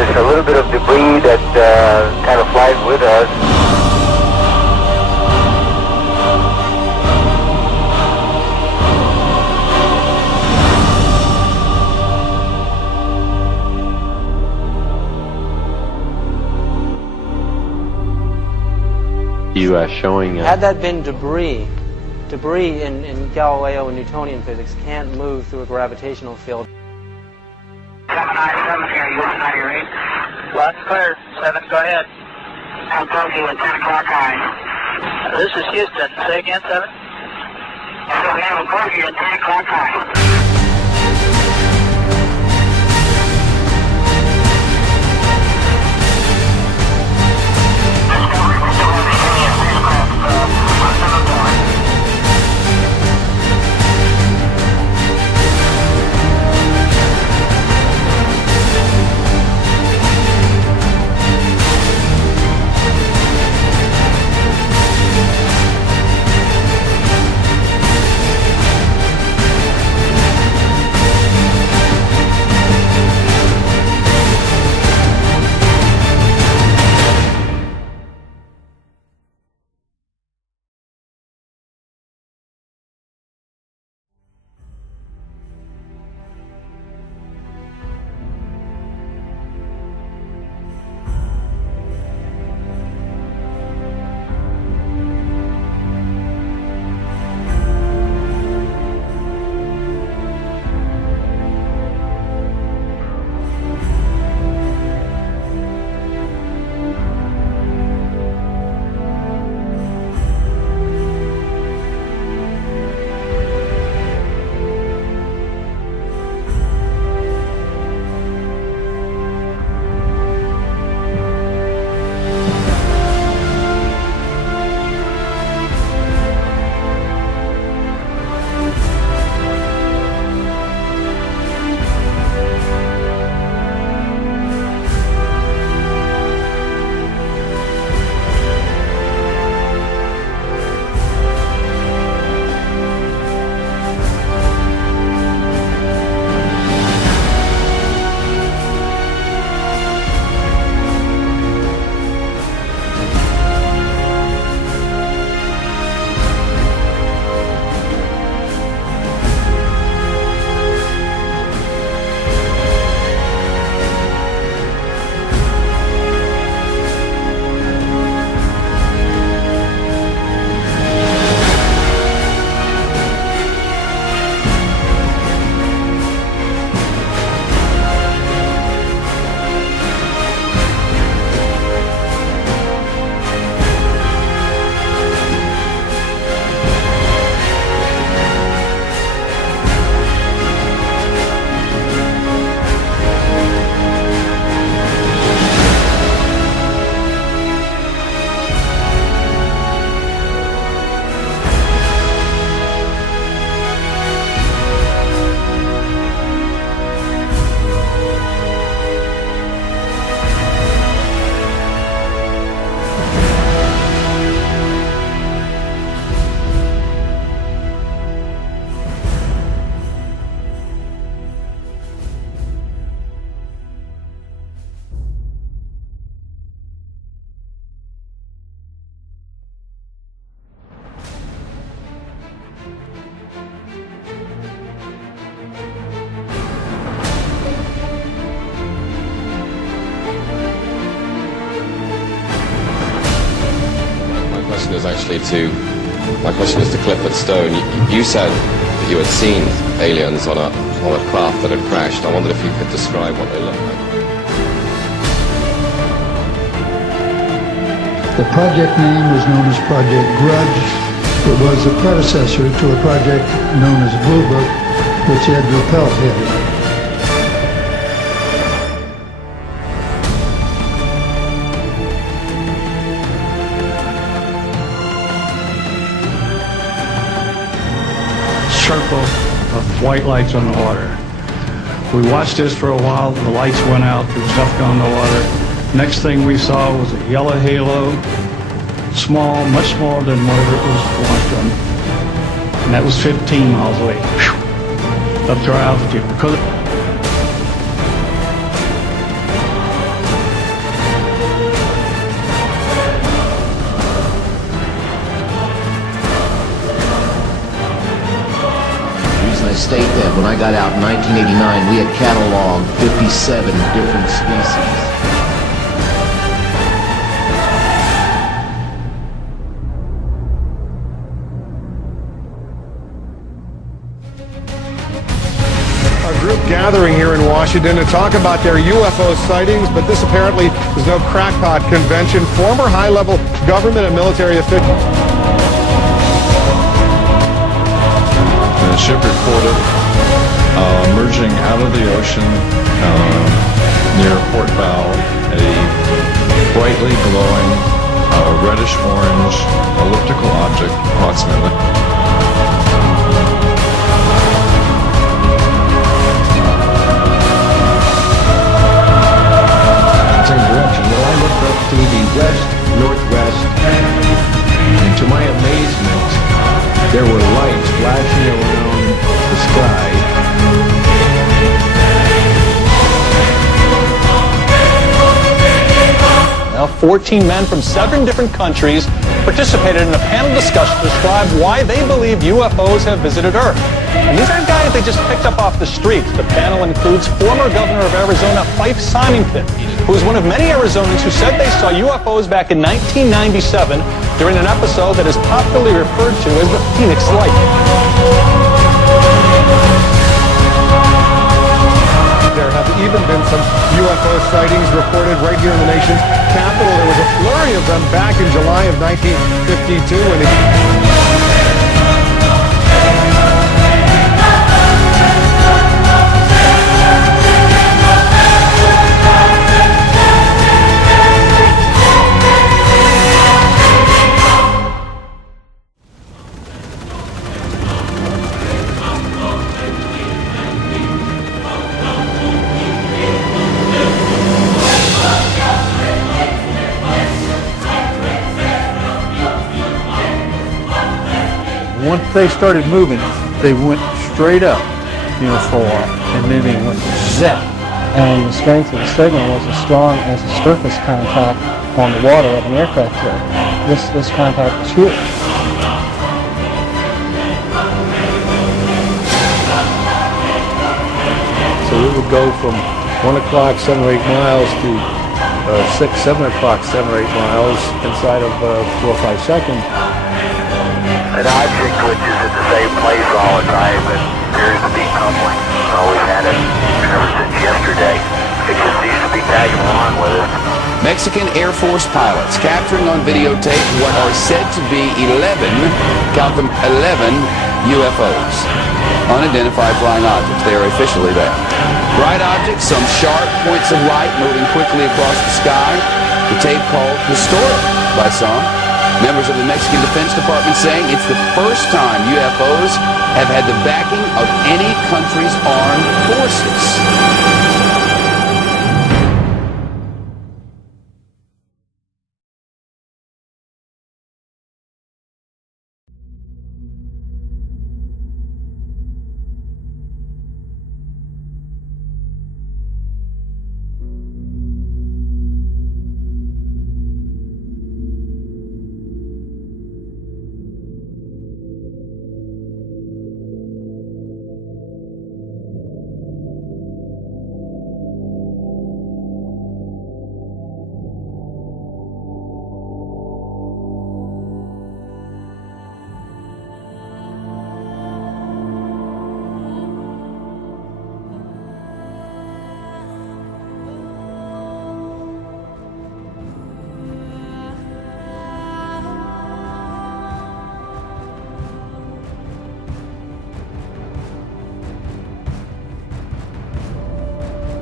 there's a little bit of debris that kind of flies with us. Showing had that been debris in Galileo and Newtonian physics can't move through a gravitational field. 797 here, U.S. 98. Lots clear. 7, go ahead. I'll talk to you at 10 o'clock high. This is Houston. Say again, 7. I'll talk to you at 10 o'clock high. My question is to Clifford Stone. You said that you had seen aliens on a craft that had crashed. I wondered if you could describe what they looked like. The project name was known as Project Grudge. It was the predecessor to a project known as Blue Book, which Ed Ruppelt headed. Circle of white lights on the water. We watched this for a while. The lights went out. There was nothing on the water. Next thing we saw was a yellow halo, small, much smaller than whatever it was launched on. And that was 15 miles away, up to our altitude. state that when I got out in 1989, we had cataloged 57 different species. Group gathering here in Washington to talk about their UFO sightings, but this apparently is no crackpot convention. Former high-level government and military officials. The ship reported emerging out of the ocean near port bow, a brightly glowing reddish-orange elliptical object, approximately. To the west-northwest, and to my amazement, there were lights flashing around the sky. Now, 14 men from 7 different countries participated in a panel discussion to describe why they believe UFOs have visited Earth. And these aren't guys they just picked up off the street. The panel includes former governor of Arizona, Fife Symington, who is one of many Arizonans who said they saw UFOs back in 1997 during an episode that is popularly referred to as the Phoenix Light. There have even been some UFO sightings reported right here in the nation's capital. There was a flurry of them back in July of 1952 when once they started moving, they went straight up, for a while, and then they went zap. And the strength of the signal was as strong as the surface contact on the water of an aircraft carrier. This contact was huge. So we would go from 1 o'clock, 7 or 8 miles to 6, 7 o'clock, 7 or 8 miles inside of 4 or 5 seconds. An object which is at the same place all the time and appears to be tumbling. Always had it ever since yesterday. It just seems to be tagging along with us. Mexican Air Force pilots capturing on videotape what are said to be 11, count them, 11 UFOs. Unidentified flying objects. They are officially there. Bright objects, some sharp points of light moving quickly across the sky. The tape called historic by some. Members of the Mexican Defense Department saying it's the first time UFOs have had the backing of any country's armed